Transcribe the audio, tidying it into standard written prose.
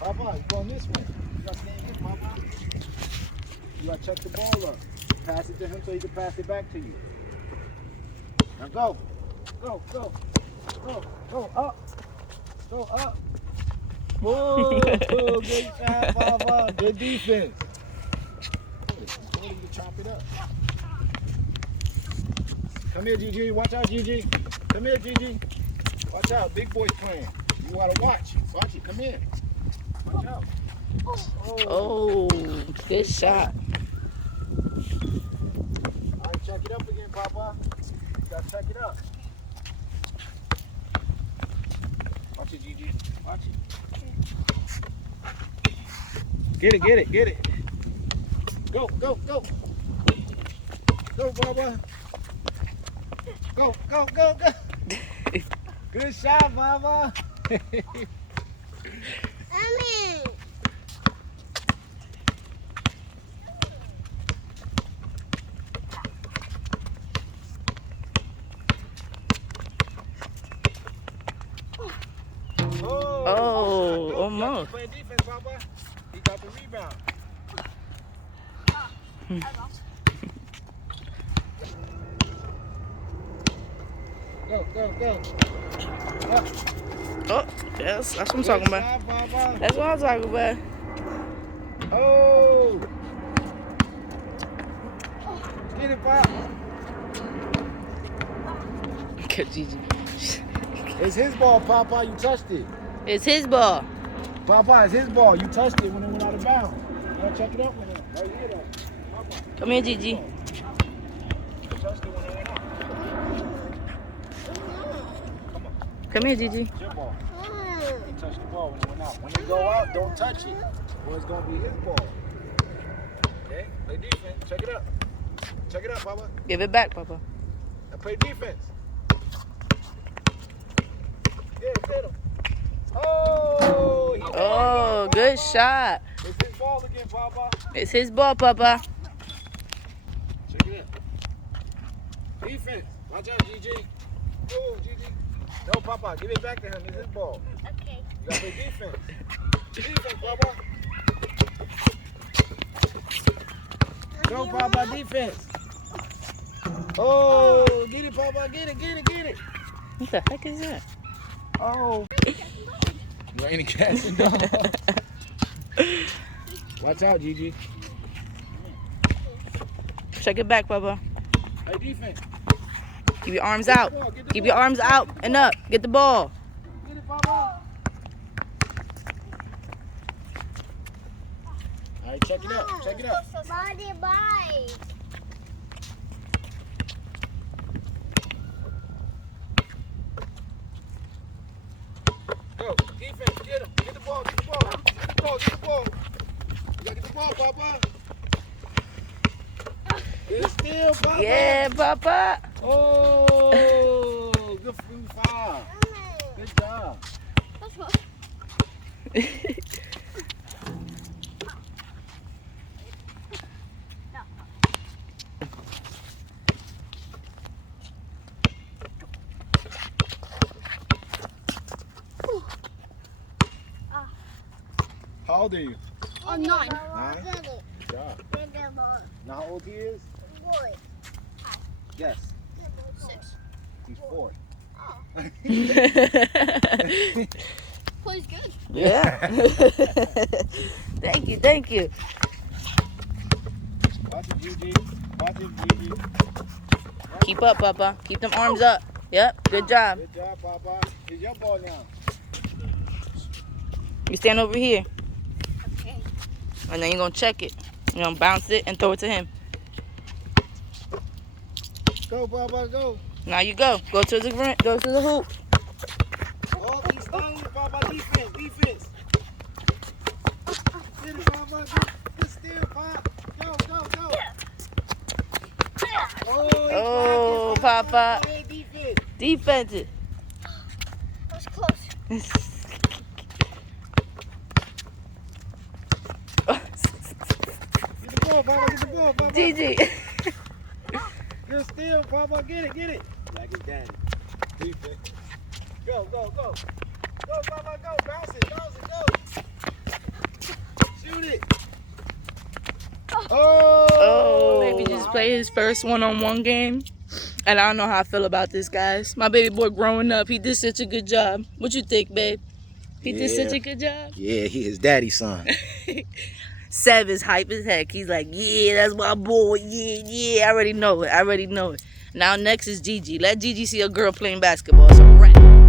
Papa, you going this way. You gotta stay in here, Papa. You gotta check the ball up. Pass it to him so he can pass it back to you. Now go. Go, go. Go, go up. Go up. Whoa, good shot, Papa. Good defense. Good. You chop it up. Come here, Gigi. Watch out, Gigi. Come here, Gigi. Watch out. Big boy's playing. You want to watch. Watch it. Come here. Watch out. Oh, good shot. All right, check it up again, Papa. You got to check it up. Watch it, Gigi. Watch it. Get it, get it, get it. Go, go, go. Go, Baba. Go, go, go, go. Good shot, Baba. Oh, almost. Playing defense, Baba. He got the rebound. Go, go, go. Oh, yes, that's what I'm talking about. That's what I'm talking about. Oh! Get it, Pop. Good, Gigi. It's his ball, Papa. You touched it. It's his ball. Papa, it's his ball. You touched it when it went out of bounds. You gotta check it up with him. Right here, though. Papa. Come here, Gigi. You touched it when it went out. Come on. Come here, Gigi. It's your ball. You touched the ball when it went out. When it go out, don't touch it. Or it's gonna be his ball. Okay? Play defense. Check it up. Check it up, Papa. Give it back, Papa. Now play defense. Yeah, hit him. Oh! Oh, good shot. It's his ball again, Papa. It's his ball, Papa. Check it out. Defense. Watch out, Gigi. Oh, Gigi. No, Papa. Give it back to him. It's his ball. Okay. You gotta play defense. Defense, Papa. Go, Papa. Defense. Oh, get it, Papa. Get it, get it, get it. What the heck is that? Oh. You ain't catching dog. Watch out, Gigi. Check it back, Papa. Hey, defense. Keep your arms out. Keep your arms out and up. Get the ball. Get it, Papa. All right, check it out. Check it out. Bye, bye. Go, defense, get him. Get the ball, get the ball. Get the ball, get the ball. You gotta get the ball, Papa. Good steal, Papa. Yeah, Papa. Oh, good for you, foul. Good job. How old are you? Oh, 9. 9? Good job. Now how old he is? Boy. Yes. 6. He's 4. Plays good. Yeah. Thank you, thank you. Watch it, Gigi. Watch it, Gigi. Keep up, Papa. Keep them arms up. Yep, good job. Good job, Papa. It's your ball now. You stand over here, Okay. and then you're going to check it. You're going to bounce it and throw it to him. Go, Papa, go. Now you go. Go to the hoop. Oh, he's stunning you, Papa. Defense, defense. Get it, Papa. Good steal, Pop. Go, go, go. Oh, Papa. Hey, defense. Defense. That was close. Get the ball, Papa. Get the ball, Papa. Gigi. Good steal, Papa. Get it, get it. Like his daddy. Defense. Go, go, go. Go, Papa, go. Bounce it, go. play his first one-on-one game. And I don't know how I feel about this, guys. My baby boy growing up, he did such a good job. What you think, babe? He did such a good job? Yeah, he is daddy's son. Sev is hype as heck. He's like, yeah, that's my boy. Yeah, yeah, I already know it. I already know it. Now next is Gigi. Let Gigi see a girl playing basketball. It's a wrap.